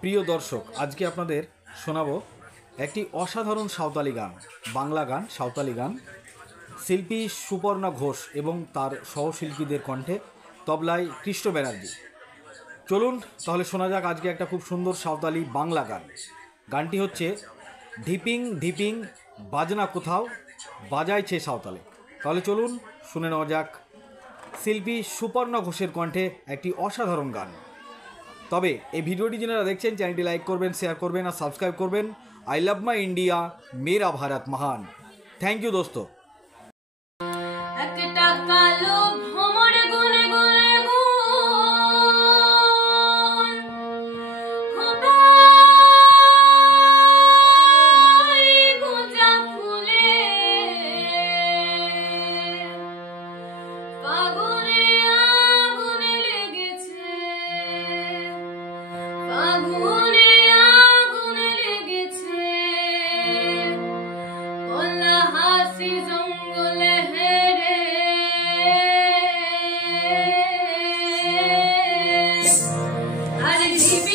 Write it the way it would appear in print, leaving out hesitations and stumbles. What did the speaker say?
প্রিয় দর্শক, আজকে আপনাদের শোনাবো একটি অসাধারণ সাঁওতালি গান, বাংলা গান, সাঁওতালি গান। শিল্পী সুপর্ণা ঘোষ এবং তার সহশিল্পীদের কণ্ঠে, তবলায় কৃষ্ণ ব্যানার্জি। চলুন তাহলে শোনা যাক আজকে একটা খুব সুন্দর সাঁওতালি বাংলা গান। গানটি হচ্ছে ধিপিং ধিপিং বাজনা কোথাও বাজাইছে সাঁওতালে। তাহলে চলুন শুনে নেওয়া যাক শিল্পী সুপর্ণা ঘোষের কণ্ঠে একটি অসাধারণ গান। তবে এই ভিডিওটি যারা দেখছেন চ্যানেলটি লাইক করবেন, শেয়ার করবেন আর সাবস্ক্রাইব করবেন। আই লাভ মাই ইন্ডিয়া, মেরা ভারত মহান। থ্যাংক ইউ দোস্ত। I